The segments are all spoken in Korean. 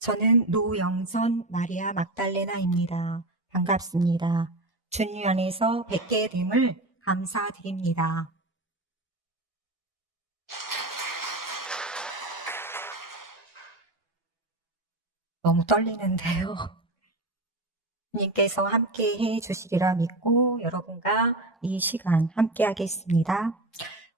저는 노영선 마리아 막달레나입니다. 반갑습니다. 주님 안에서 뵙게 됨을 감사드립니다. 너무 떨리는데요. 주님께서 함께 해 주시리라 믿고 여러분과 이 시간 함께 하겠습니다.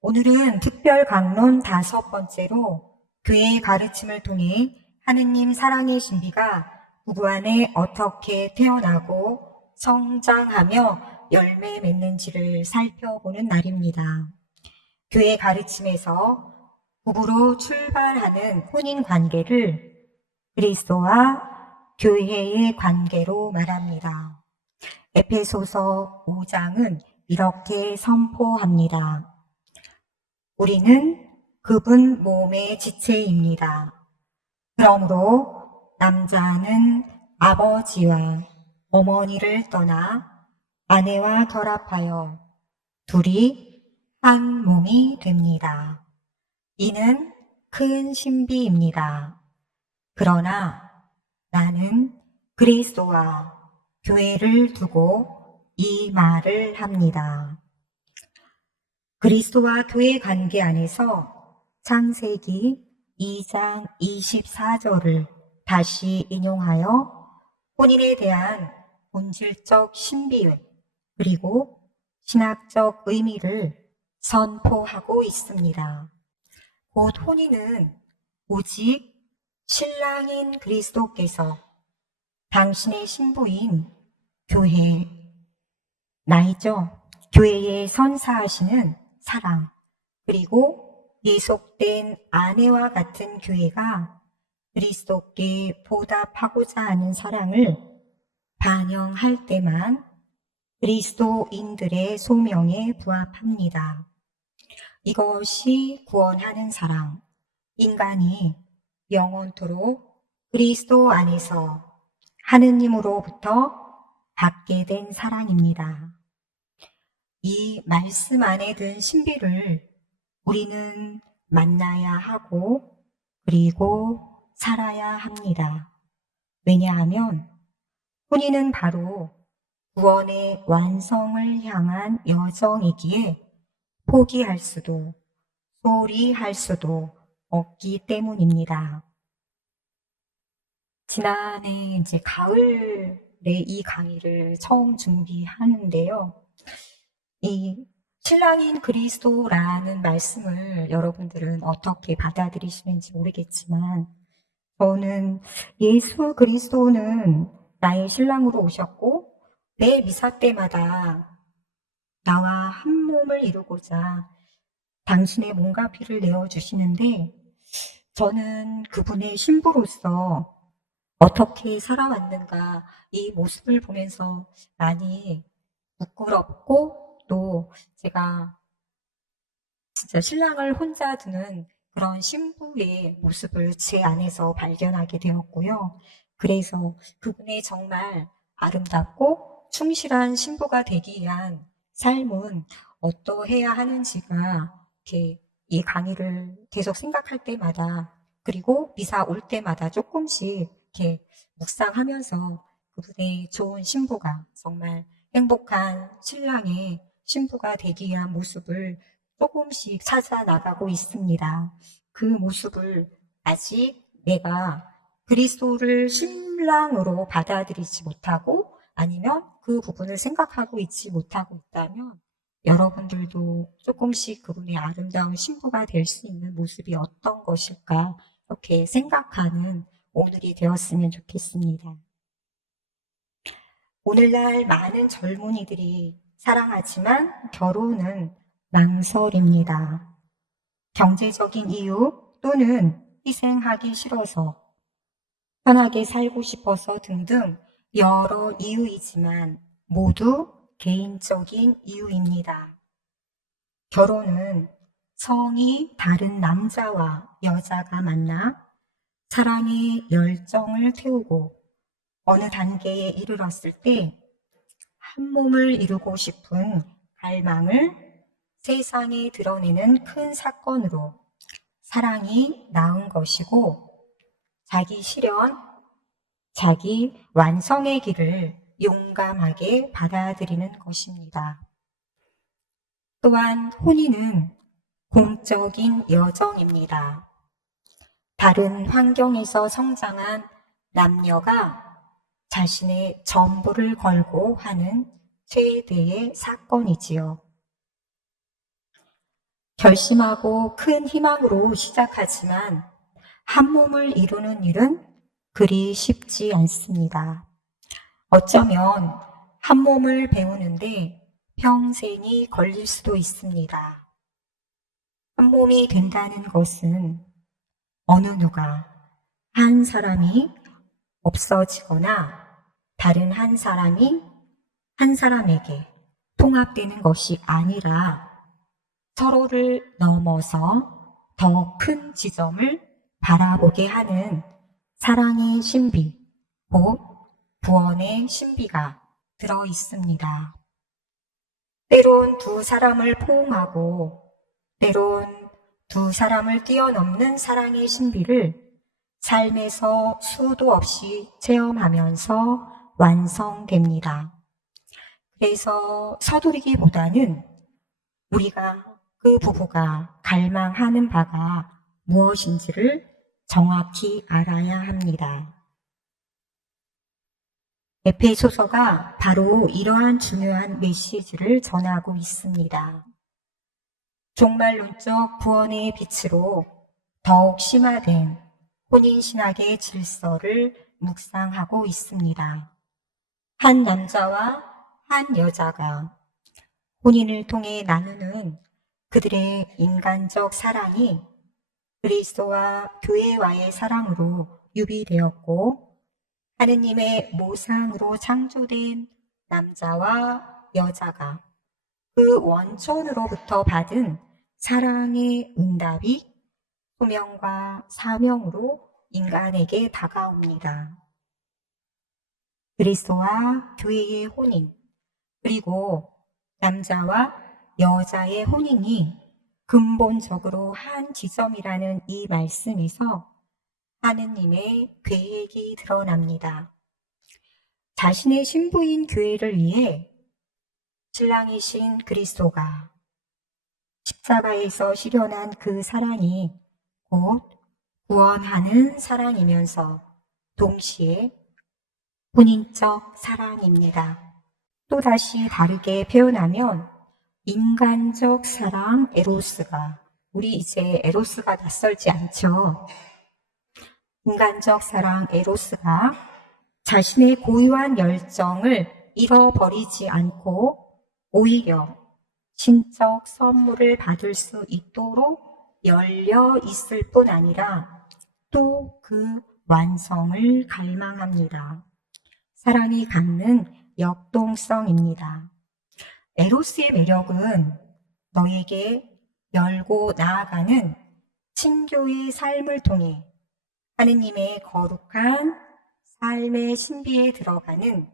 오늘은 특별 강론 5번째로 교회의 가르침을 통해 하느님 사랑의 신비가 부부 안에 어떻게 태어나고 성장하며 열매 맺는지를 살펴보는 날입니다. 교회 가르침에서 부부로 출발하는 혼인 관계를 그리스도와 교회의 관계로 말합니다. 에페소서 5장은 이렇게 선포합니다. 우리는 그분 몸의 지체입니다. 그러므로 남자는 아버지와 어머니를 떠나 아내와 결합하여 둘이 한 몸이 됩니다. 이는 큰 신비입니다. 그러나 나는 그리스도와 교회를 두고 이 말을 합니다. 그리스도와 교회 관계 안에서 창세기 2장 24절을 다시 인용하여 혼인에 대한 본질적 신비 그리고 신학적 의미를 선포하고 있습니다. 곧 혼인은 오직 신랑인 그리스도께서 당신의 신부인 교회, 나이죠. 교회에 선사하시는 사랑, 그리고 예속된 아내와 같은 교회가 그리스도께 보답하고자 하는 사랑을 반영할 때만 그리스도인들의 소명에 부합합니다. 이것이 구원하는 사랑, 인간이 영원토록 그리스도 안에서 하느님으로부터 받게 된 사랑입니다. 이 말씀 안에 든 신비를 우리는 만나야 하고 그리고 살아야 합니다. 왜냐하면 혼인은 바로 구원의 완성을 향한 여정이기에 포기할 수도 소홀히 할 수도 없기 때문입니다. 지난해 가을에 이 강의를 처음 준비하는데요. 이 신랑인 그리스도라는 말씀을 여러분들은 어떻게 받아들이시는지 모르겠지만 저는 예수 그리스도는 나의 신랑으로 오셨고 매 미사 때마다 나와 한 몸을 이루고자 당신의 몸과 피를 내어주시는데 저는 그분의 신부로서 어떻게 살아왔는가 이 모습을 보면서 많이 부끄럽고 또 제가 진짜 신랑을 혼자 두는 그런 신부의 모습을 제 안에서 발견하게 되었고요. 그래서 그분의 정말 아름답고 충실한 신부가 되기 위한 삶은 어떠해야 하는지가 이렇게 이 강의를 계속 생각할 때마다 그리고 미사 올 때마다 조금씩 이렇게 묵상하면서 그분의 좋은 신부가 정말 행복한 신랑의 신부가 되기 위한 모습을 조금씩 찾아 나가고 있습니다. 그 모습을 아직 내가 그리스도를 신랑으로 받아들이지 못하고 아니면 그 부분을 생각하고 있지 못하고 있다면 여러분들도 조금씩 그분의 아름다운 신부가 될 수 있는 모습이 어떤 것일까 이렇게 생각하는 오늘이 되었으면 좋겠습니다. 오늘날 많은 젊은이들이 사랑하지만 결혼은 망설입니다. 경제적인 이유 또는 희생하기 싫어서, 편하게 살고 싶어서 등등 여러 이유이지만 모두 개인적인 이유입니다. 결혼은 성이 다른 남자와 여자가 만나 사랑의 열정을 태우고 어느 단계에 이르렀을 때 한 몸을 이루고 싶은 갈망을 세상에 드러내는 큰 사건으로 사랑이 낳은 것이고 자기 실현, 자기 완성의 길을 용감하게 받아들이는 것입니다. 또한 혼인은 공적인 여정입니다. 다른 환경에서 성장한 남녀가 자신의 전부를 걸고 하는 최대의 사건이지요. 결심하고 큰 희망으로 시작하지만 한 몸을 이루는 일은 그리 쉽지 않습니다. 어쩌면 한 몸을 배우는데 평생이 걸릴 수도 있습니다. 한 몸이 된다는 것은 어느 누가 한 사람이 없어지거나 다른 한 사람에게 통합되는 것이 아니라 서로를 넘어서 더 큰 지점을 바라보게 하는 사랑의 신비, 곧 구원의 신비가 들어 있습니다. 때론 두 사람을 포옹하고 때론 두 사람을 뛰어넘는 사랑의 신비를 삶에서 수도 없이 체험하면서 완성됩니다. 그래서 서두르기보다는 우리가 그 부부가 갈망하는 바가 무엇인지를 정확히 알아야 합니다. 에페소서가 바로 이러한 중요한 메시지를 전하고 있습니다. 종말론적 구원의 빛으로 더욱 심화된 혼인신학의 질서를 묵상하고 있습니다. 한 남자와 한 여자가 혼인을 통해 나누는 그들의 인간적 사랑이 그리스도와 교회와의 사랑으로 유비되었고 하느님의 모상으로 창조된 남자와 여자가 그 원천으로부터 받은 사랑의 응답이 소명과 사명으로 인간에게 다가옵니다. 그리스도와 교회의 혼인, 그리고 남자와 여자의 혼인이 근본적으로 한 지점이라는 이 말씀에서 하느님의 계획이 드러납니다. 자신의 신부인 교회를 위해 신랑이신 그리스도가 십자가에서 실현한 그 사랑이 곧 구원하는 사랑이면서 동시에 혼인적 사랑입니다. 또다시 다르게 표현하면 인간적 사랑 에로스가, 우리 이제 에로스가 낯설지 않죠? 인간적 사랑 에로스가 자신의 고유한 열정을 잃어버리지 않고 오히려 신적 선물을 받을 수 있도록 열려 있을 뿐 아니라 또 그 완성을 갈망합니다. 사랑이 갖는 역동성입니다. 에로스의 매력은 너에게 열고 나아가는 친교의 삶을 통해 하느님의 거룩한 삶의 신비에 들어가는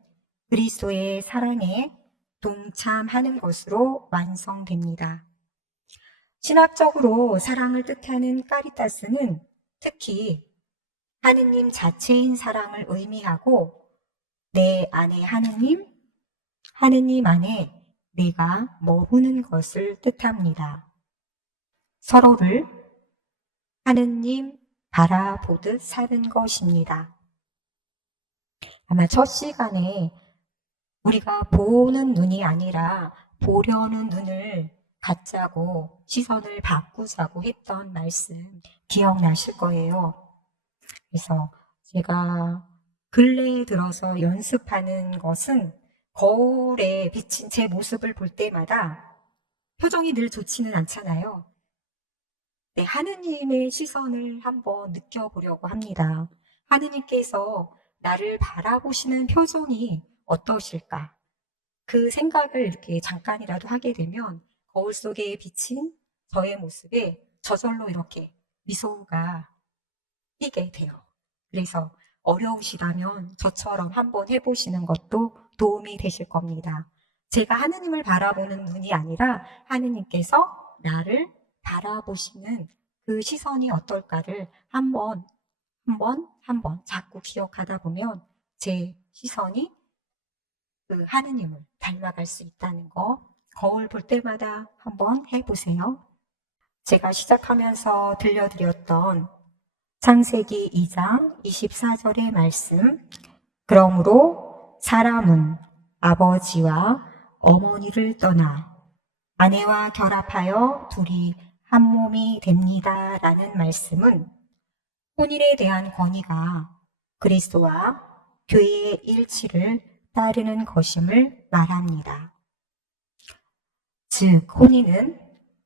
그리스도의 사랑에 동참하는 것으로 완성됩니다. 신학적으로 사랑을 뜻하는 카리타스는 특히 하느님 자체인 사랑을 의미하고 내 안에 하느님 안에 내가 머무는 것을 뜻합니다. 서로를 하느님 바라보듯 사는 것입니다. 아마 첫 시간에 우리가 보는 눈이 아니라 보려는 눈을 갖자고 시선을 바꾸자고 했던 말씀 기억나실 거예요. 그래서 제가 근래에 들어서 연습하는 것은 거울에 비친 제 모습을 볼 때마다 표정이 늘 좋지는 않잖아요. 네, 하느님의 시선을 한번 느껴보려고 합니다. 하느님께서 나를 바라보시는 표정이 어떠실까? 그 생각을 이렇게 잠깐이라도 하게 되면 거울 속에 비친 저의 모습에 저절로 이렇게 미소가 띄게 돼요. 그래서 어려우시다면 저처럼 한번 해보시는 것도 도움이 되실 겁니다. 제가 하느님을 바라보는 눈이 아니라 하느님께서 나를 바라보시는 그 시선이 어떨까를 한번 한 번 자꾸 기억하다 보면 제 시선이 그 하느님을 닮아갈 수 있다는 거 거울 볼 때마다 한번 해보세요. 제가 시작하면서 들려드렸던 창세기 2장 24절의 말씀, 그러므로 사람은 아버지와 어머니를 떠나 아내와 결합하여 둘이 한 몸이 됩니다 라는 말씀은 혼인에 대한 권위가 그리스도와 교회의 일치를 따르는 것임을 말합니다. 즉, 혼인은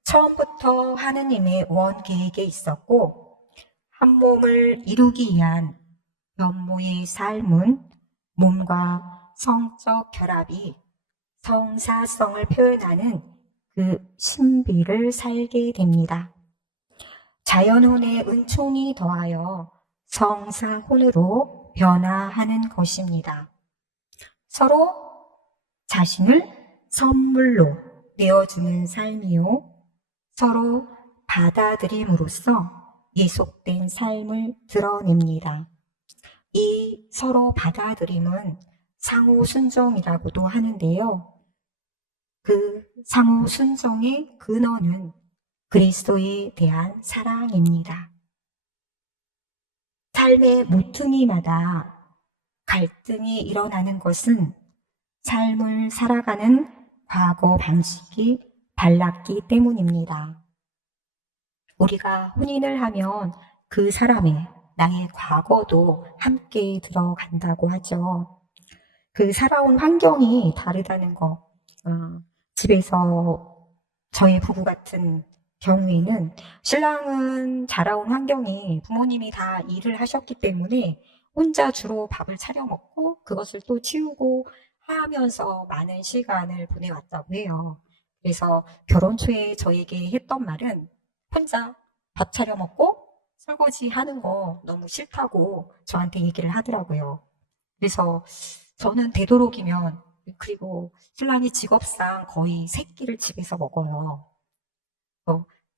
처음부터 하느님의 원 계획에 있었고 한 몸을 이루기 위한 연모의 삶은 몸과 성적 결합이 성사성을 표현하는 그 신비를 살게 됩니다. 자연혼의 은총이 더하여 성사혼으로 변화하는 것입니다. 서로 자신을 선물로 내어주는 삶이요, 서로 받아들임으로써 예속된 삶을 드러냅니다. 이 서로 받아들임은 상호 순종이라고도 하는데요. 그 상호 순종의 근원은 그리스도에 대한 사랑입니다. 삶의 모퉁이마다 갈등이 일어나는 것은 삶을 살아가는 과거 방식이 달랐기 때문입니다. 우리가 혼인을 하면 그 사람의 나의 과거도 함께 들어간다고 하죠. 그 살아온 환경이 다르다는 거. 집에서 저희 부부 같은 경우에는 신랑은 자라온 환경이 부모님이 다 일을 하셨기 때문에 혼자 주로 밥을 차려 먹고 그것을 또 치우고 하면서 많은 시간을 보내왔다고 해요. 그래서 결혼 초에 저에게 했던 말은 혼자 밥 차려 먹고 설거지 하는 거 너무 싫다고 저한테 얘기를 하더라고요. 그래서 저는 되도록이면, 그리고 신랑이 직업상 거의 세 끼를 집에서 먹어요.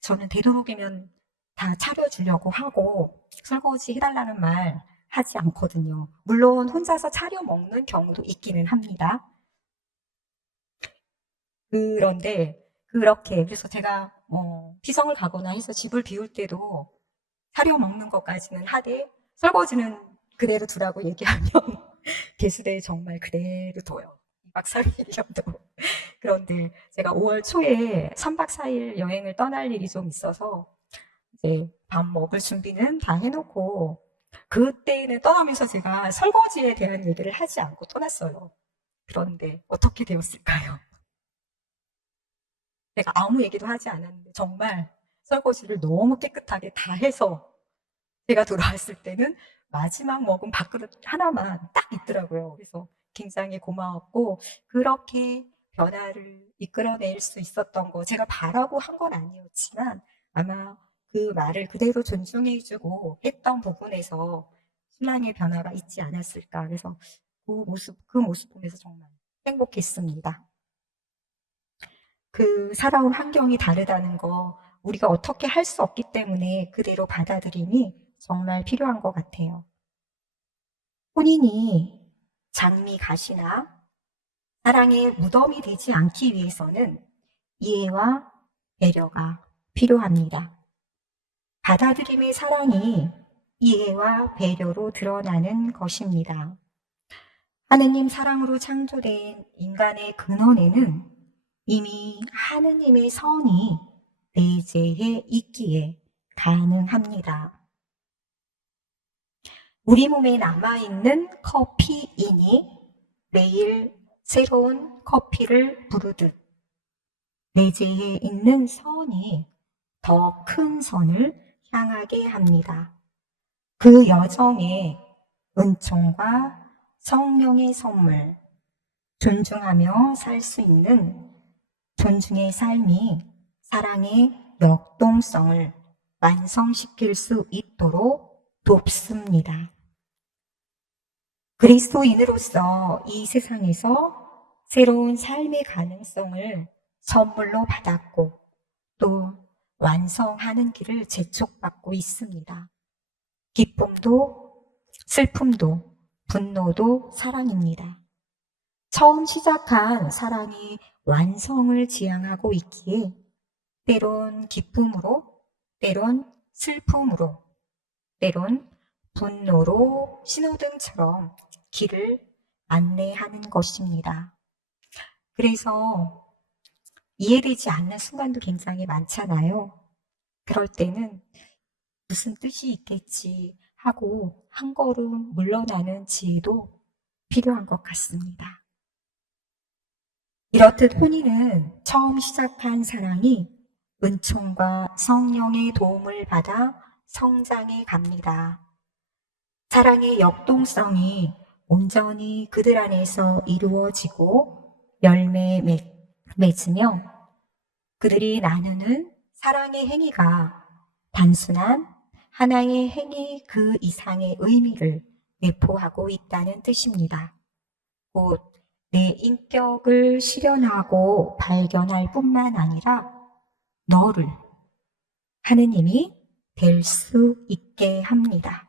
저는 되도록이면 다 차려주려고 하고 설거지 해달라는 말 하지 않거든요. 물론 혼자서 차려 먹는 경우도 있기는 합니다. 그런데 그렇게, 그래서 제가 피성을 가거나 해서 집을 비울 때도 차려 먹는 것까지는 하되 설거지는 그대로 두라고 얘기하면 개수대에 정말 그대로 둬요. 2박 3일이어도. 그런데 제가 5월 초에 3박 4일 여행을 떠날 일이 좀 있어서 이제 밥 먹을 준비는 다 해놓고 그때는 떠나면서 제가 설거지에 대한 얘기를 하지 않고 떠났어요. 그런데 어떻게 되었을까요? 내가 아무 얘기도 하지 않았는데 정말 설거지를 너무 깨끗하게 다 해서 제가 돌아왔을 때는 마지막 먹은 밥그릇 하나만 딱 있더라고요. 그래서 굉장히 고마웠고, 그렇게 변화를 이끌어낼 수 있었던 거, 제가 바라고 한 건 아니었지만 아마 그 말을 그대로 존중해주고 했던 부분에서 신랑의 변화가 있지 않았을까. 그래서 그 모습 보면서 정말 행복했습니다. 그 살아온 환경이 다르다는 거, 우리가 어떻게 할 수 없기 때문에 그대로 받아들임이 정말 필요한 것 같아요. 혼인이 장미 가시나 사랑의 무덤이 되지 않기 위해서는 이해와 배려가 필요합니다. 받아들임의 사랑이 이해와 배려로 드러나는 것입니다. 하느님 사랑으로 창조된 인간의 근원에는 이미 하느님의 선이 내재해 있기에 가능합니다. 우리 몸에 남아있는 커피인이 매일 새로운 커피를 부르듯 내재해 있는 선이 더 큰 선을 향하게 합니다. 그 여정에 은총과 성령의 선물, 존중하며 살 수 있는 존중의 삶이 사랑의 역동성을 완성시킬 수 있도록 돕습니다. 그리스도인으로서 이 세상에서 새로운 삶의 가능성을 선물로 받았고 또 완성하는 길을 재촉받고 있습니다. 기쁨도 슬픔도 분노도 사랑입니다. 처음 시작한 사랑이 완성을 지향하고 있기에 때론 기쁨으로, 때론 슬픔으로, 때론 분노로 신호등처럼 길을 안내하는 것입니다. 그래서 이해되지 않는 순간도 굉장히 많잖아요. 그럴 때는 무슨 뜻이 있겠지 하고 한 걸음 물러나는 지혜도 필요한 것 같습니다. 이렇듯 혼인은 처음 시작한 사랑이 은총과 성령의 도움을 받아 성장해 갑니다. 사랑의 역동성이 온전히 그들 안에서 이루어지고 열매 맺으며 그들이 나누는 사랑의 행위가 단순한 하나의 행위 그 이상의 의미를 내포하고 있다는 뜻입니다. 곧 내 인격을 실현하고 발견할 뿐만 아니라 너를 하느님이 될 수 있게 합니다.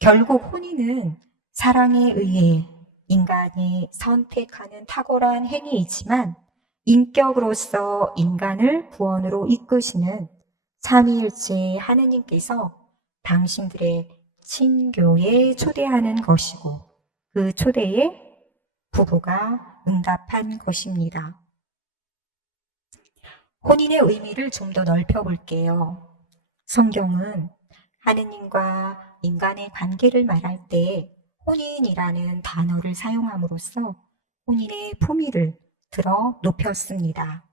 결국 혼인은 사랑에 의해 인간이 선택하는 탁월한 행위이지만 인격으로서 인간을 구원으로 이끄시는 삼위일체 하느님께서 당신들의 친교에 초대하는 것이고 그 초대에 부부가 응답한 것입니다. 혼인의 의미를 좀 더 넓혀볼게요. 성경은 하느님과 인간의 관계를 말할 때 혼인이라는 단어를 사용함으로써 혼인의 품위를 들어 높였습니다.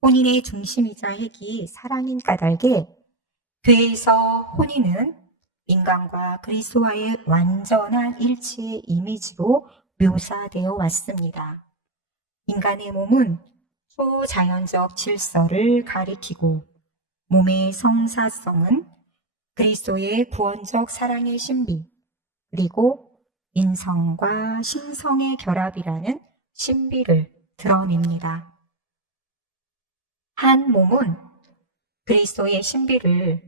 혼인의 중심이자 핵이 사랑인 까닭에 교회에서 혼인은 인간과 그리스도와의 완전한 일치의 이미지로 묘사되어 왔습니다. 인간의 몸은 초자연적 질서를 가리키고 몸의 성사성은 그리스도의 구원적 사랑의 신비 그리고 인성과 신성의 결합이라는 신비를 드러냅니다. 한 몸은 그리스도의 신비를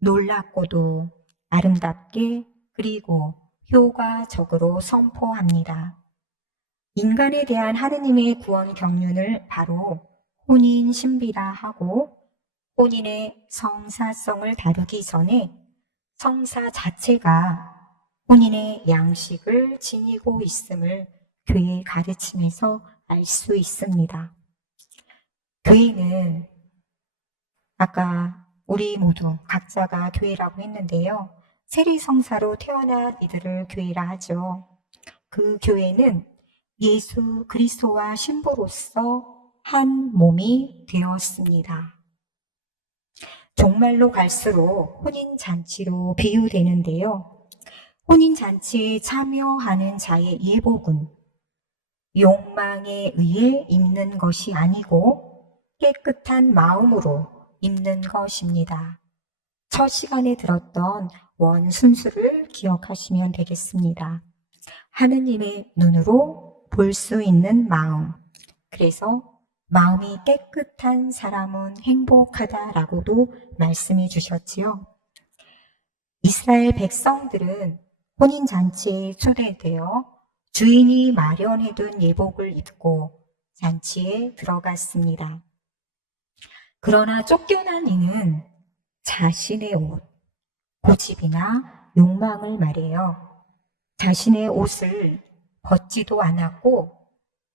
놀랍고도 아름답게 그리고 효과적으로 선포합니다. 인간에 대한 하느님의 구원 경륜을 바로 혼인 신비라 하고 혼인의 성사성을 다루기 전에 성사 자체가 혼인의 양식을 지니고 있음을 교회의 가르침에서 알 수 있습니다. 교회는 아까 우리 모두 각자가 교회라고 했는데요. 세리성사로 태어난 이들을 교회라 하죠. 그 교회는 예수 그리스도와 신부로서 한 몸이 되었습니다. 종말로 갈수록 혼인잔치로 비유되는데요. 혼인잔치에 참여하는 자의 예복은 욕망에 의해 입는 것이 아니고 깨끗한 마음으로 입는 것입니다. 첫 시간에 들었던 원순수를 기억하시면 되겠습니다. 하느님의 눈으로 볼 수 있는 마음. 그래서 마음이 깨끗한 사람은 행복하다라고도 말씀해 주셨지요. 이스라엘 백성들은 혼인잔치에 초대되어 주인이 마련해둔 예복을 입고 잔치에 들어갔습니다. 그러나 쫓겨난 이는 자신의 옷, 고집이나 욕망을 말해요. 자신의 옷을 벗지도 않았고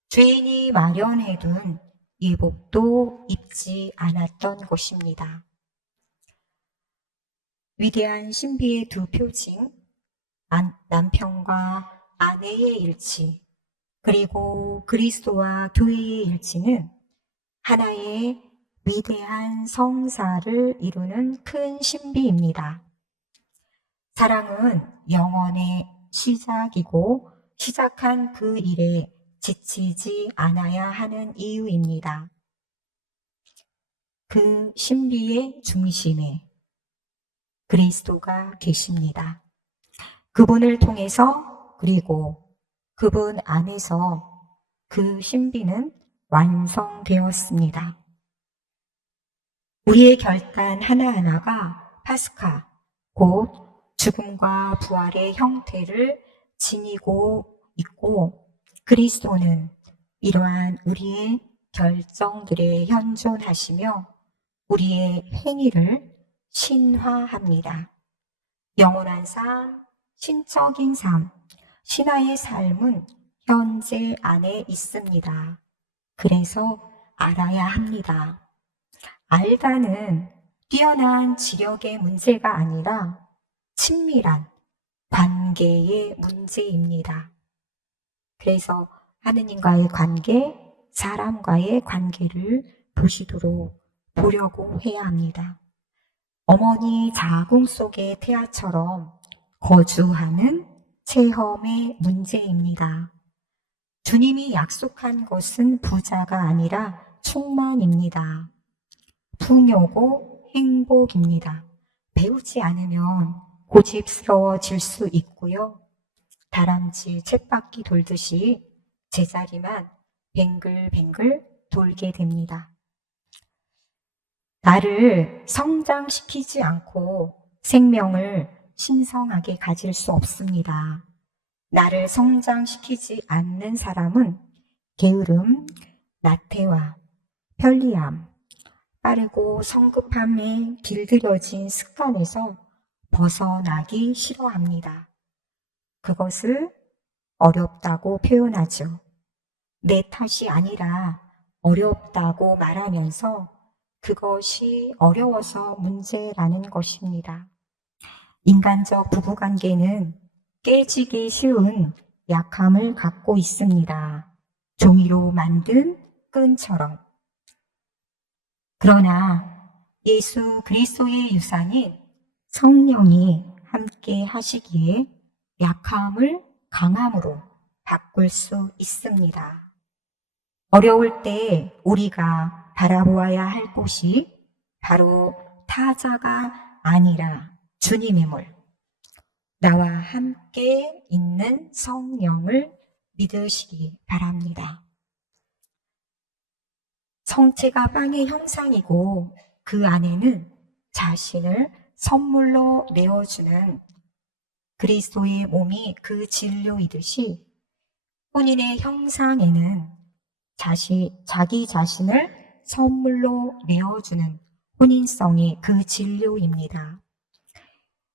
주인이 마련해둔 예복도 입지 않았던 것입니다. 위대한 신비의 두 표징, 남편과 아내의 일치, 그리고 그리스도와 교회의 일치는 하나의 위대한 성사를 이루는 큰 신비입니다. 사랑은 영원의 시작이고 시작한 그 일에 지치지 않아야 하는 이유입니다. 그 신비의 중심에 그리스도가 계십니다. 그분을 통해서 그리고 그분 안에서 그 신비는 완성되었습니다. 우리의 결단 하나하나가 파스카, 곧 죽음과 부활의 형태를 지니고 있고, 그리스도는 이러한 우리의 결정들에 현존하시며 우리의 행위를 신화합니다. 영원한 삶, 신적인 삶, 신화의 삶은 현재 안에 있습니다. 그래서 알아야 합니다. 알다는 뛰어난 지력의 문제가 아니라 친밀한 관계의 문제입니다. 그래서 하느님과의 관계, 사람과의 관계를 보려고 해야 합니다. 어머니 자궁 속의 태아처럼 거주하는 체험의 문제입니다. 주님이 약속한 것은 부자가 아니라 충만입니다. 풍요고 행복입니다. 배우지 않으면 고집스러워질 수 있고요. 다람쥐 쳇바퀴 돌듯이 제자리만 뱅글뱅글 돌게 됩니다. 나를 성장시키지 않고 생명을 신성하게 가질 수 없습니다. 나를 성장시키지 않는 사람은 게으름, 나태와 편리함, 빠르고 성급함에 길들여진 습관에서 벗어나기 싫어합니다. 그것을 어렵다고 표현하죠. 내 탓이 아니라 어렵다고 말하면서 그것이 어려워서 문제라는 것입니다. 인간적 부부관계는 깨지기 쉬운 약함을 갖고 있습니다. 종이로 만든 끈처럼. 그러나 예수 그리스도의 유산인 성령이 함께 하시기에 약함을 강함으로 바꿀 수 있습니다. 어려울 때 우리가 바라보아야 할 곳이 바로 타자가 아니라 주님임을, 나와 함께 있는 성령을 믿으시기 바랍니다. 성체가 빵의 형상이고 그 안에는 자신을 선물로 내어주는 그리스도의 몸이 그 진료이듯이 혼인의 형상에는 자기 자신을 선물로 내어주는 혼인성이 그 진료입니다.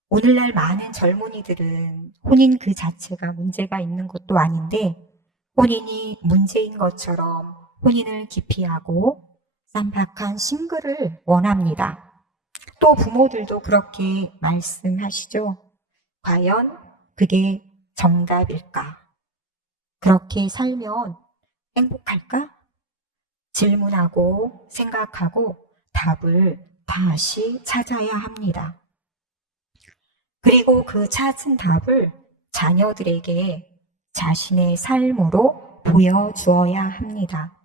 오늘날 많은 젊은이들은 혼인 그 자체가 문제가 있는 것도 아닌데 혼인이 문제인 것처럼 혼인을 기피하고 쌈박한 싱글을 원합니다. 또 부모들도 그렇게 말씀하시죠. 과연 그게 정답일까? 그렇게 살면 행복할까? 질문하고 생각하고 답을 다시 찾아야 합니다. 그리고 그 찾은 답을 자녀들에게 자신의 삶으로 보여주어야 합니다.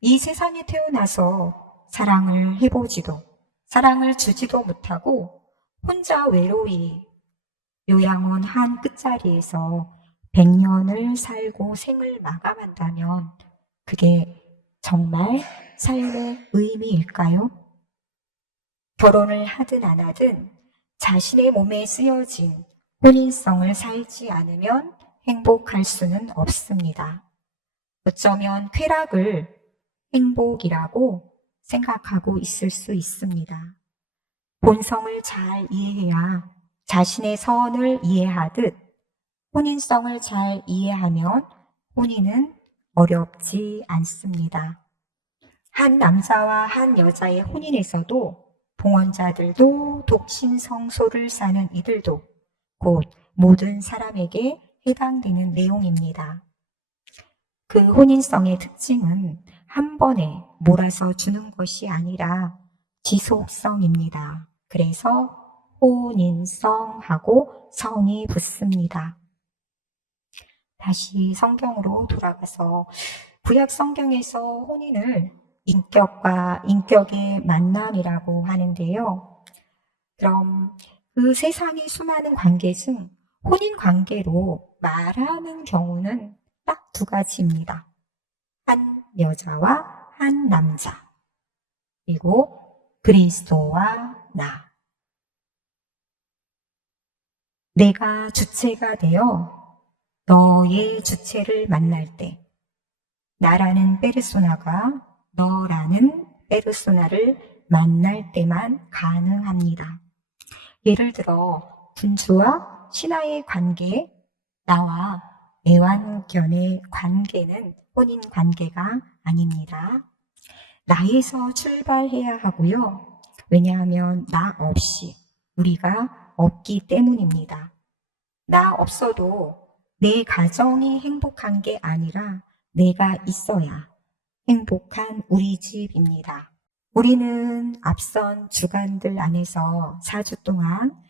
이 세상에 태어나서 사랑을 해보지도, 사랑을 주지도 못하고 혼자 외로이 요양원 한 끝자리에서 100년을 살고 생을 마감한다면 그게 정말 삶의 의미일까요? 결혼을 하든 안 하든 자신의 몸에 쓰여진 혼인성을 살지 않으면 행복할 수는 없습니다. 어쩌면 쾌락을 행복이라고 생각하고 있을 수 있습니다. 본성을 잘 이해해야 자신의 선을 이해하듯 혼인성을 잘 이해하면 혼인은 어렵지 않습니다. 한 남자와 한 여자의 혼인에서도 봉헌자들도 독신성소를 사는 이들도 곧 모든 사람에게 해당되는 내용입니다. 그 혼인성의 특징은 한 번에 몰아서 주는 것이 아니라 지속성입니다. 그래서 혼인성하고 성이 붙습니다. 다시 성경으로 돌아가서 구약 성경에서 혼인을 인격과 인격의 만남이라고 하는데요. 그럼 그 세상의 수많은 관계 중 혼인 관계로 말하는 경우는 딱 두 가지입니다. 한 여자와 한 남자, 그리고 그리스도와 나. 내가 주체가 되어 너의 주체를 만날 때 나라는 페르소나가 너라는 페르소나를 만날 때만 가능합니다. 예를 들어 군주와 신하의 관계, 나와 애완견의 관계는 혼인 관계가 아닙니다. 나에서 출발해야 하고요. 왜냐하면 나 없이 우리가 없기 때문입니다. 나 없어도 내 가정이 행복한 게 아니라 내가 있어야 행복한 우리 집입니다. 우리는 앞선 주간들 안에서 4주 동안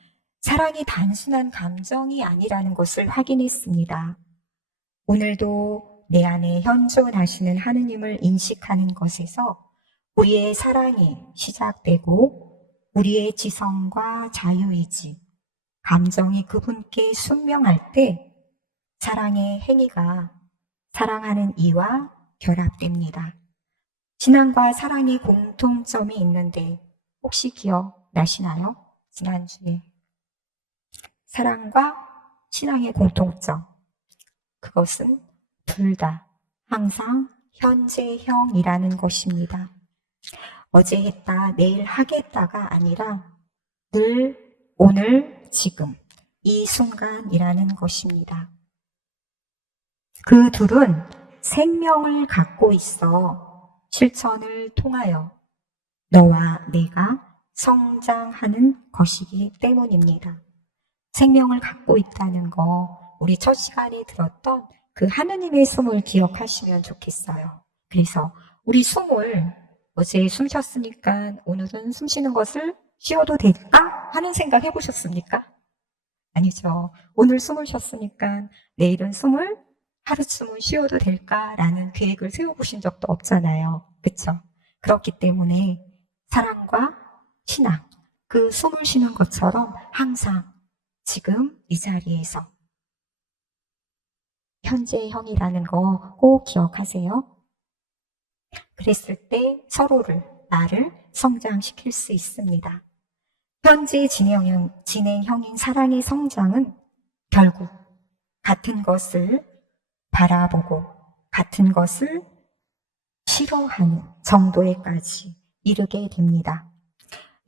사랑이 단순한 감정이 아니라는 것을 확인했습니다. 오늘도 내 안에 현존하시는 하느님을 인식하는 것에서 우리의 사랑이 시작되고 우리의 지성과 자유의지, 감정이 그분께 순명할 때 사랑의 행위가 사랑하는 이와 결합됩니다. 신앙과 사랑의 공통점이 있는데 혹시 기억나시나요? 지난주에 사랑과 신앙의 공통점, 그것은 둘 다 항상 현재형이라는 것입니다. 어제 했다, 내일 하겠다가 아니라 늘, 오늘, 지금, 이 순간이라는 것입니다. 그 둘은 생명을 갖고 있어 실천을 통하여 너와 내가 성장하는 것이기 때문입니다. 생명을 갖고 있다는 거, 우리 첫 시간에 들었던 그 하느님의 숨을 기억하시면 좋겠어요. 그래서 우리 숨을 어제 숨 쉬었으니까 오늘은 숨 쉬는 것을 쉬어도 될까? 하는 생각 해보셨습니까? 아니죠. 오늘 숨을 쉬었으니까 내일은 하루쯤은 쉬어도 될까라는 계획을 세워보신 적도 없잖아요. 그렇죠? 그렇기 때문에 사랑과 신앙, 그 숨을 쉬는 것처럼 항상 지금 이 자리에서 현재형이라는 거 꼭 기억하세요. 그랬을 때 서로를, 나를 성장시킬 수 있습니다. 현재 진행형인 사랑의 성장은 결국 같은 것을 바라보고 같은 것을 싫어하는 정도에까지 이르게 됩니다.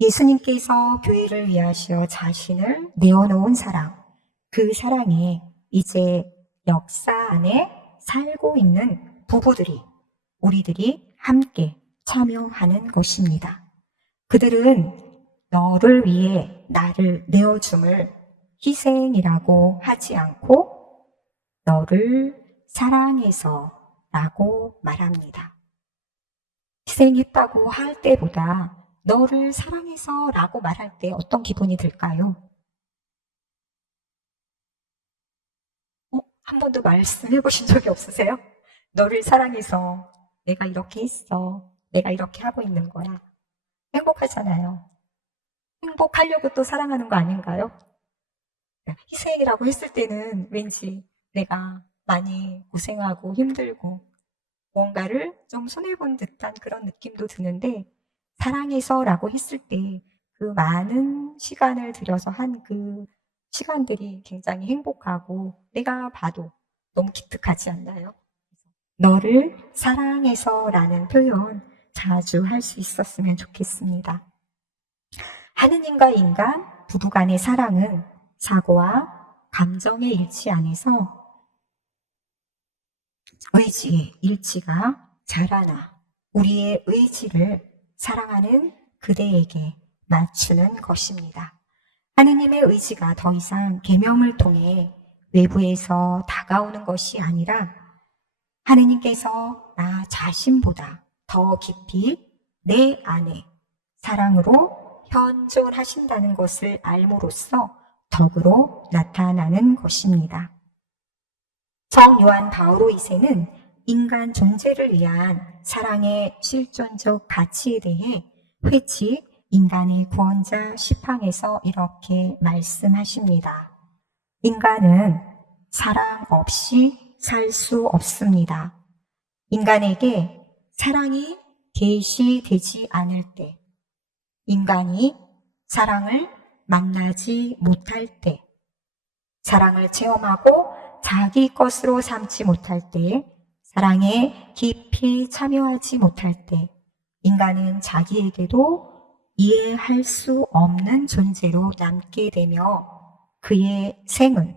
예수님께서 교회를 위하시어 자신을 내어놓은 사랑, 그 사랑에 이제 역사 안에 살고 있는 부부들이, 우리들이 함께 참여하는 것입니다. 그들은 너를 위해 나를 내어줌을 희생이라고 하지 않고 너를 사랑해서 라고 말합니다. 희생했다고 할 때보다 너를 사랑해서 라고 말할 때 어떤 기분이 들까요? 한 번도 말씀해 보신 적이 없으세요? 너를 사랑해서 내가 이렇게 했어. 내가 이렇게 하고 있는 거야. 행복하잖아요. 행복하려고 또 사랑하는 거 아닌가요? 희생이라고 했을 때는 왠지 내가 많이 고생하고 힘들고 뭔가를 좀 손해본 듯한 그런 느낌도 드는데 사랑해서라고 했을 때 그 많은 시간을 들여서 한 그 시간들이 굉장히 행복하고 내가 봐도 너무 기특하지 않나요? 너를 사랑해서라는 표현 자주 할 수 있었으면 좋겠습니다. 하느님과 인간, 부부 간의 사랑은 사고와 감정의 일치 안에서 의지의 일치가 자라나 우리의 의지를 사랑하는 그대에게 맞추는 것입니다. 하느님의 의지가 더 이상 계명을 통해 외부에서 다가오는 것이 아니라 하느님께서 나 자신보다 더 깊이 내 안에 사랑으로 현존하신다는 것을 알므로써 덕으로 나타나는 것입니다. 성 요한 바오로 2세는 인간 존재를 위한 사랑의 실존적 가치에 대해 회칙 인간의 구원자 시팡에서 이렇게 말씀하십니다. 인간은 사랑 없이 살 수 없습니다. 인간에게 사랑이 계시되지 않을 때, 인간이 사랑을 만나지 못할 때, 사랑을 체험하고 자기 것으로 삼지 못할 때, 사랑에 깊이 참여하지 못할 때, 인간은 자기에게도 이해할 수 없는 존재로 남게 되며 그의 생은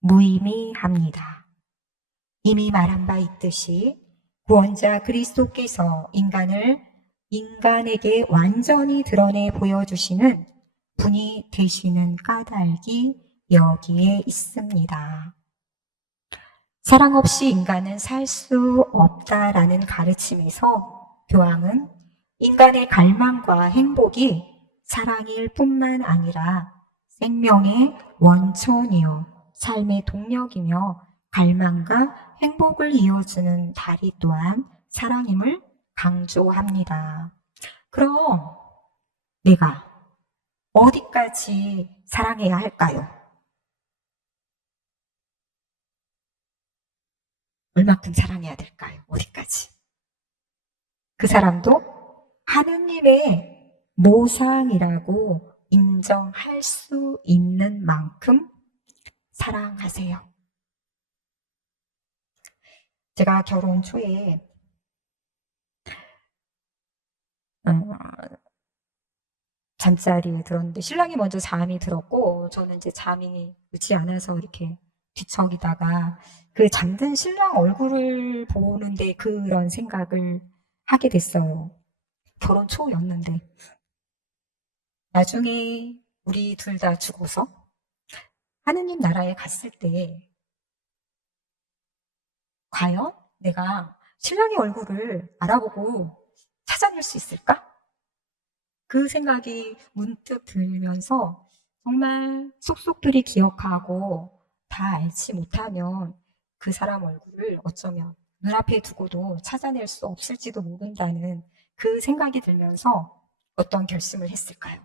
무의미합니다. 이미 말한 바 있듯이 구원자 그리스도께서 인간을 인간에게 완전히 드러내 보여주시는 분이 되시는 까닭이 여기에 있습니다. 사랑 없이 인간은 살 수 없다라는 가르침에서 교황은 인간의 갈망과 행복이 사랑일 뿐만 아니라 생명의 원천이요, 삶의 동력이며 갈망과 행복을 이어주는 다리 또한 사랑임을 강조합니다. 그럼 내가 어디까지 사랑해야 할까요? 얼마큼 사랑해야 될까요? 어디까지? 그 사람도 하느님의 모상이라고 인정할 수 있는 만큼 사랑하세요. 제가 결혼 초에 잠자리에 들었는데 신랑이 먼저 잠이 들었고 저는 이제 잠이 오지 않아서 이렇게 뒤척이다가 그 잠든 신랑 얼굴을 보는데 그런 생각을 하게 됐어요. 결혼 초였는데 나중에 우리 둘 다 죽어서 하느님 나라에 갔을 때 과연 내가 신랑의 얼굴을 알아보고 찾아낼 수 있을까? 그 생각이 문득 들면서 정말 속속들이 기억하고 다 알지 못하면 그 사람 얼굴을 어쩌면 눈앞에 두고도 찾아낼 수 없을지도 모른다는 그 생각이 들면서 어떤 결심을 했을까요?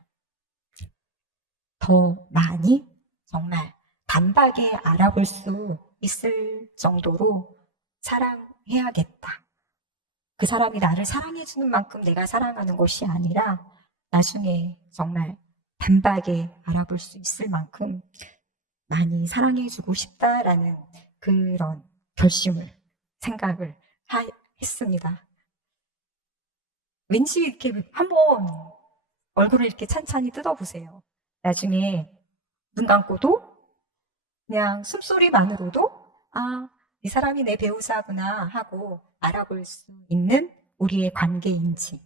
더 많이 정말 단박에 알아볼 수 있을 정도로 사랑해야겠다. 그 사람이 나를 사랑해주는 만큼 내가 사랑하는 것이 아니라 나중에 정말 단박에 알아볼 수 있을 만큼 많이 사랑해주고 싶다라는 그런 결심을, 생각을 했습니다. 왠지 이렇게 한번 얼굴을 이렇게 찬찬히 뜯어보세요. 나중에 눈 감고도 그냥 숨소리만으로도 아, 이 사람이 내 배우자구나 하고 알아볼 수 있는 우리의 관계인지.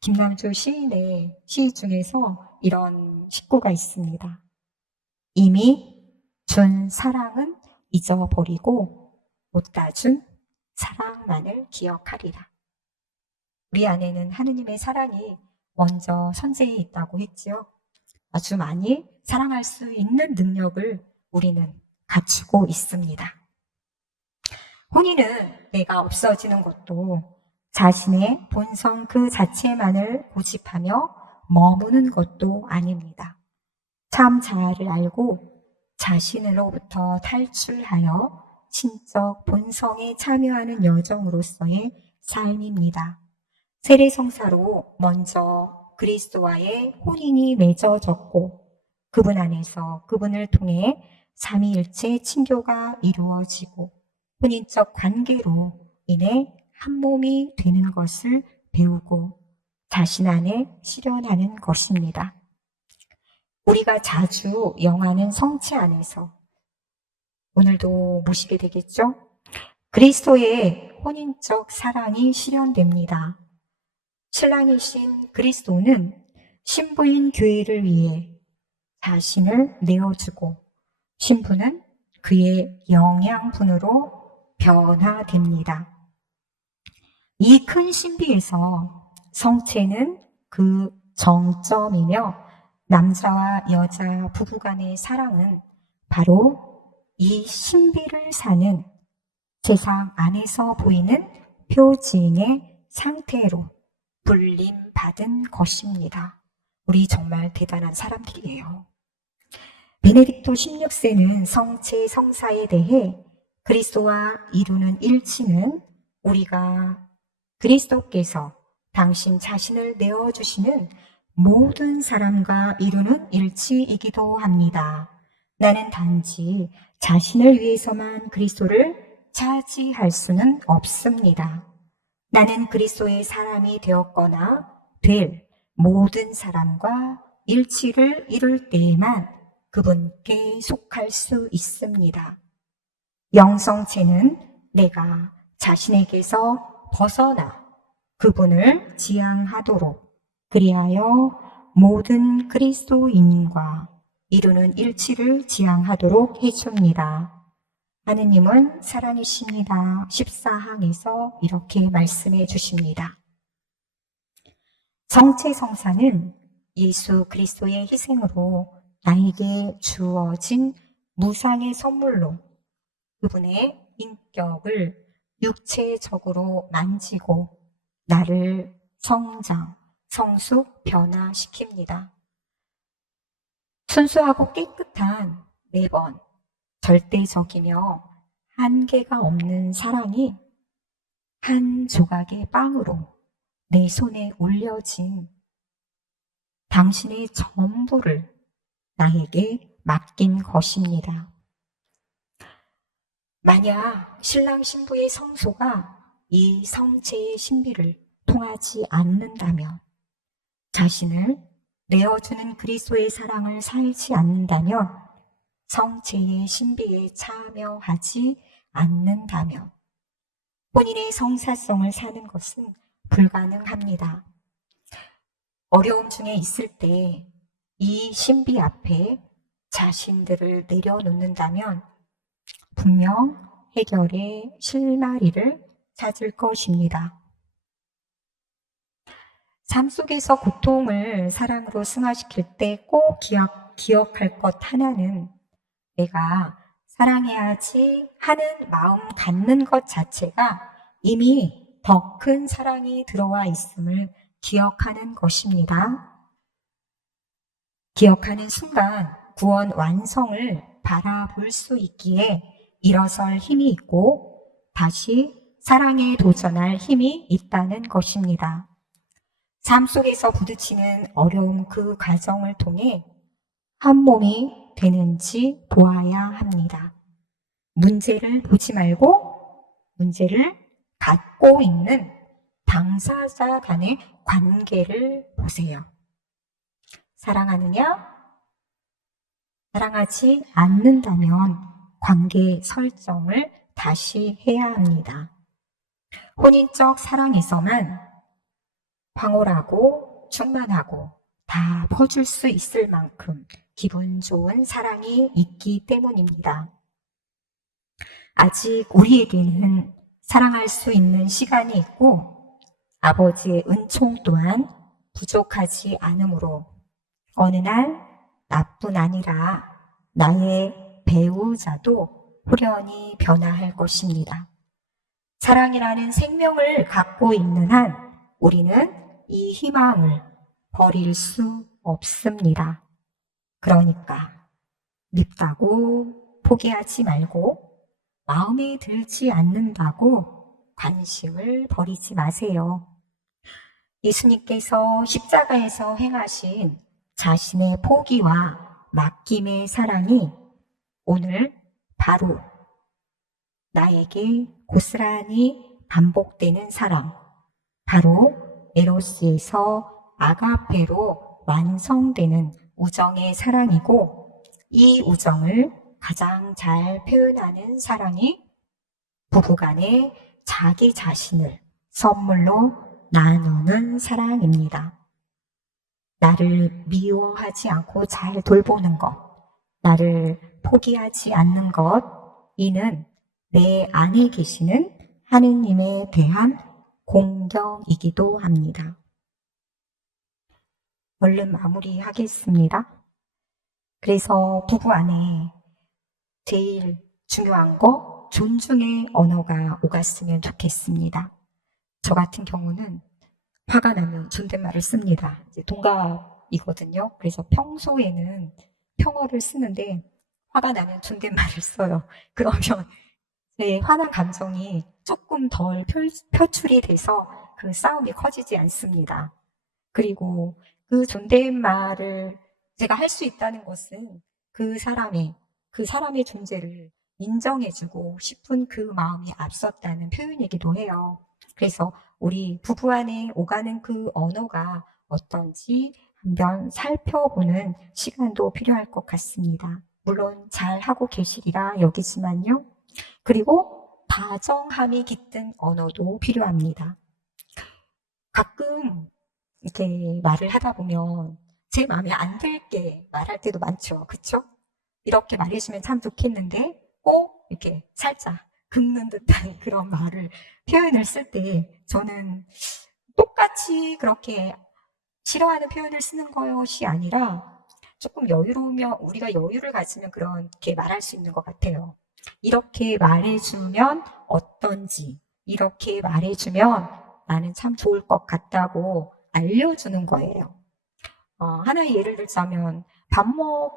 김남주 시인의 시 중에서 이런 식구가 있습니다. 이미 준 사랑은 잊어버리고 못 가준 사랑만을 기억하리라. 우리 안에는 하느님의 사랑이 먼저 선재해 있다고 했지요. 아주 많이 사랑할 수 있는 능력을 우리는 갖추고 있습니다. 혼인은 내가 없어지는 것도 자신의 본성 그 자체만을 고집하며 머무는 것도 아닙니다. 참 자아를 알고 자신으로부터 탈출하여 신적 본성에 참여하는 여정으로서의 삶입니다. 세례성사로 먼저 그리스도와의 혼인이 맺어졌고 그분 안에서 그분을 통해 삼위일체 친교가 이루어지고 혼인적 관계로 인해 한 몸이 되는 것을 배우고 자신 안에 실현하는 것입니다. 우리가 자주 영하는 성체 안에서 오늘도 모시게 되겠죠? 그리스도의 혼인적 사랑이 실현됩니다. 신랑이신 그리스도는 신부인 교회를 위해 자신을 내어주고 신부는 그의 영양분으로 변화됩니다. 이 큰 신비에서 성체는 그 정점이며 남자와 여자 부부간의 사랑은 바로 이 신비를 사는 세상 안에서 보이는 표징의 상태로 불림받은 것입니다. 우리 정말 대단한 사람들이에요. 베네딕토 16세는 성체 성사에 대해 그리스도와 이루는 일치는 우리가 그리스도께서 당신 자신을 내어주시는 모든 사람과 이루는 일치이기도 합니다. 나는 단지 자신을 위해서만 그리스도를 차지할 수는 없습니다. 나는 그리스도의 사람이 되었거나 될 모든 사람과 일치를 이룰 때에만 그분께 속할 수 있습니다. 영성체는 내가 자신에게서 벗어나 그분을 지향하도록 그리하여 모든 그리스도인과 이루는 일치를 지향하도록 해줍니다. 하느님은 사랑이십니다. 14항에서 이렇게 말씀해 주십니다. 성체성사는 예수 그리스도의 희생으로 나에게 주어진 무상의 선물로 그분의 인격을 육체적으로 만지고 나를 성장, 성숙, 변화시킵니다. 순수하고 깨끗한 매번 절대적이며 한계가 없는 사랑이 한 조각의 빵으로 내 손에 올려진 당신의 전부를 나에게 맡긴 것입니다. 만약 신랑 신부의 성소가 이 성체의 신비를 통하지 않는다면, 자신을 내어주는 그리스도의 사랑을 살지 않는다면, 성체의 신비에 참여하지 않는다면 본인의 성사성을 사는 것은 불가능합니다. 어려움 중에 있을 때 이 신비 앞에 자신들을 내려놓는다면 분명 해결의 실마리를 찾을 것입니다. 삶 속에서 고통을 사랑으로 승화시킬 때 꼭 기억할 것 하나는 내가 사랑해야지 하는 마음 갖는 것 자체가 이미 더 큰 사랑이 들어와 있음을 기억하는 것입니다. 기억하는 순간 구원 완성을 바라볼 수 있기에 일어설 힘이 있고 다시 사랑에 도전할 힘이 있다는 것입니다. 삶 속에서 부딪히는 어려움 그 과정을 통해 한 몸이 되는지 보아야 합니다. 문제를 보지 말고 문제를 갖고 있는 당사자 간의 관계를 보세요. 사랑하느냐? 사랑하지 않는다면 관계 설정을 다시 해야 합니다. 혼인적 사랑에서만 황홀하고 충만하고 다 퍼줄 수 있을 만큼 기분 좋은 사랑이 있기 때문입니다. 아직 우리에게는 사랑할 수 있는 시간이 있고 아버지의 은총 또한 부족하지 않으므로 어느 날 나뿐 아니라 나의 배우자도 후련히 변화할 것입니다. 사랑이라는 생명을 갖고 있는 한 우리는 이 희망을 버릴 수 없습니다. 그러니까 밉다고 포기하지 말고 마음에 들지 않는다고 관심을 버리지 마세요. 예수님께서 십자가에서 행하신 자신의 포기와 맡김의 사랑이 오늘 바로 나에게 고스란히 반복되는 사랑, 바로 에로스에서 아가페로 완성되는 우정의 사랑이고, 이 우정을 가장 잘 표현하는 사랑이 부부간에 자기 자신을 선물로 나누는 사랑입니다. 나를 미워하지 않고 잘 돌보는 것, 나를 포기하지 않는 것, 이는 내 안에 계시는 하느님에 대한 공경이기도 합니다. 얼른 마무리하겠습니다. 그래서 부부 안에 제일 중요한 거 존중의 언어가 오갔으면 좋겠습니다. 저 같은 경우는 화가 나면 존댓말을 씁니다. 이제 동갑이거든요. 그래서 평소에는 평어를 쓰는데 화가 나면 존댓말을 써요. 그러면 제 화난 감정이 조금 덜 표출이 돼서 그 싸움이 커지지 않습니다. 그리고 그 존댓말을 제가 할 수 있다는 것은 그 사람의 그 사람의 존재를 인정해주고 싶은 그 마음이 앞섰다는 표현이기도 해요. 그래서 우리 부부 안에 오가는 그 언어가 어떤지 한번 살펴보는 시간도 필요할 것 같습니다. 물론 잘 하고 계시리라 여기지만요. 그리고 다정함이 깃든 언어도 필요합니다. 가끔 이렇게 말을 하다 보면 제 마음에 안 들게 말할 때도 많죠. 그쵸? 이렇게 말해주면 참 좋겠는데 꼭 이렇게 살짝 긁는 듯한 그런 말을 표현을 쓸 때 저는 똑같이 그렇게 싫어하는 표현을 쓰는 것이 아니라 조금 여유로우면 우리가 여유를 가지면 그렇게 말할 수 있는 것 같아요. 이렇게 말해주면 어떤지, 이렇게 말해주면 나는 참 좋을 것 같다고 알려주는 거예요. 하나의 예를 들자면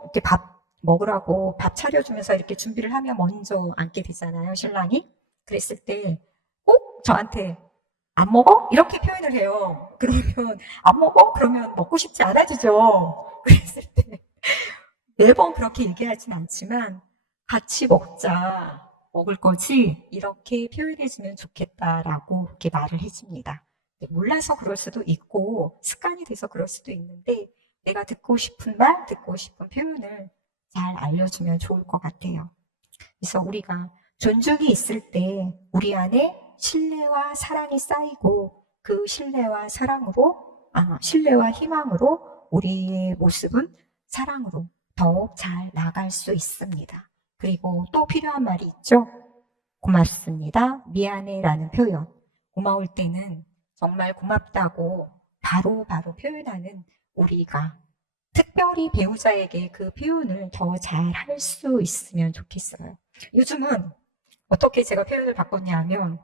이렇게 밥 먹으라고 밥 차려주면서 이렇게 준비를 하면 먼저 앉게 되잖아요, 신랑이. 그랬을 때 꼭 저한테 안 먹어? 이렇게 표현을 해요. 그러면 안 먹어? 그러면 먹고 싶지 않아지죠. 그랬을 때 매번 그렇게 얘기하진 않지만 같이 먹자, 먹을 거지? 이렇게 표현해주면 좋겠다라고 이렇게 말을 해줍니다. 몰라서 그럴 수도 있고 습관이 돼서 그럴 수도 있는데 내가 듣고 싶은 말, 듣고 싶은 표현을 잘 알려주면 좋을 것 같아요. 그래서 우리가 존중이 있을 때 우리 안에 신뢰와 사랑이 쌓이고 그 신뢰와 희망으로 우리의 모습은 사랑으로 더욱 잘 나갈 수 있습니다. 그리고 또 필요한 말이 있죠. 고맙습니다. 미안해 라는 표현. 고마울 때는 정말 고맙다고 바로 표현하는 우리가 특별히 배우자에게 그 표현을 더 잘 할 수 있으면 좋겠어요. 요즘은 어떻게 제가 표현을 바꿨냐면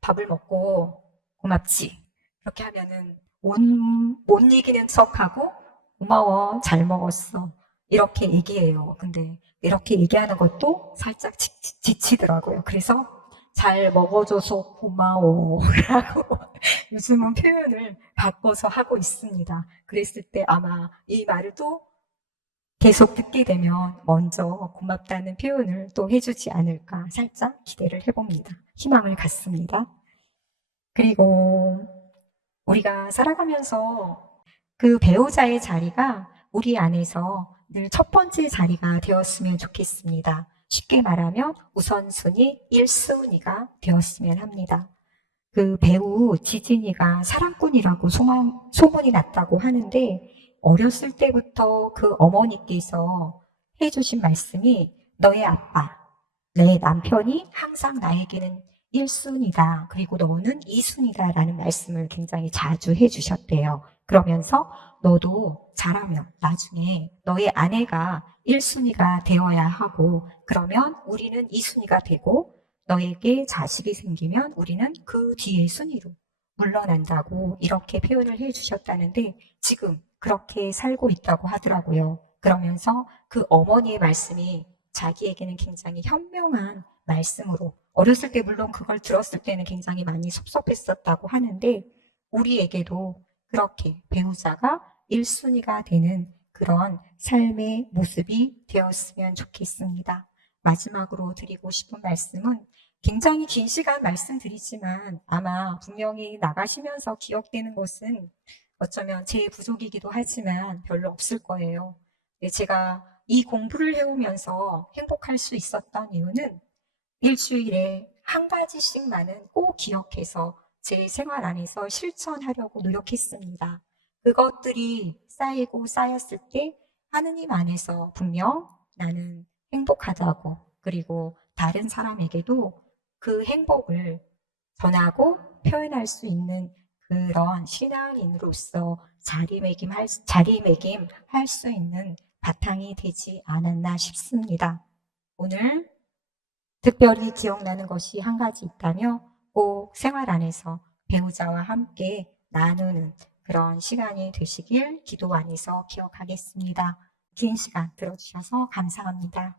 밥을 먹고 고맙지 이렇게 하면은 못 이기는 척하고 고마워 잘 먹었어 이렇게 얘기해요. 근데 이렇게 얘기하는 것도 살짝 지치더라고요. 그래서 잘 먹어줘서 고마워 라고 요즘은 표현을 바꿔서 하고 있습니다. 그랬을 때 아마 이 말을 또 계속 듣게 되면 먼저 고맙다는 표현을 또 해주지 않을까 살짝 기대를 해봅니다. 희망을 갖습니다. 그리고 우리가 살아가면서 그 배우자의 자리가 우리 안에서 늘 첫 번째 자리가 되었으면 좋겠습니다. 쉽게 말하면 우선순위 1순위가 되었으면 합니다. 그 배우 지진이가 사랑꾼이라고 소문이 났다고 하는데 어렸을 때부터 그 어머니께서 해주신 말씀이 너의 아빠, 내 남편이 항상 나에게는 1순위다. 그리고 너는 2순위다. 라는 말씀을 굉장히 자주 해주셨대요. 그러면서 너도 잘하면 나중에 너의 아내가 1순위가 되어야 하고 그러면 우리는 2순위가 되고 너에게 자식이 생기면 우리는 그 뒤의 순위로 물러난다고 이렇게 표현을 해주셨다는데 지금 그렇게 살고 있다고 하더라고요. 그러면서 그 어머니의 말씀이 자기에게는 굉장히 현명한 말씀으로 어렸을 때 물론 그걸 들었을 때는 굉장히 많이 섭섭했었다고 하는데 우리에게도 그렇게 배우자가 1순위가 되는 그런 삶의 모습이 되었으면 좋겠습니다. 마지막으로 드리고 싶은 말씀은 굉장히 긴 시간 말씀드리지만 아마 분명히 나가시면서 기억되는 것은 어쩌면 제 부족이기도 하지만 별로 없을 거예요. 제가 이 공부를 해오면서 행복할 수 있었던 이유는 일주일에 한 가지씩만은 꼭 기억해서 제 생활 안에서 실천하려고 노력했습니다. 그것들이 쌓이고 쌓였을 때 하느님 안에서 분명 나는 행복하다고 그리고 다른 사람에게도 그 행복을 전하고 표현할 수 있는 그런 신앙인으로서 자리매김할 수 있는 바탕이 되지 않았나 싶습니다. 오늘 특별히 기억나는 것이 한 가지 있다면 꼭 생활 안에서 배우자와 함께 나누는 그런 시간이 되시길 기도 안에서 기억하겠습니다. 긴 시간 들어주셔서 감사합니다.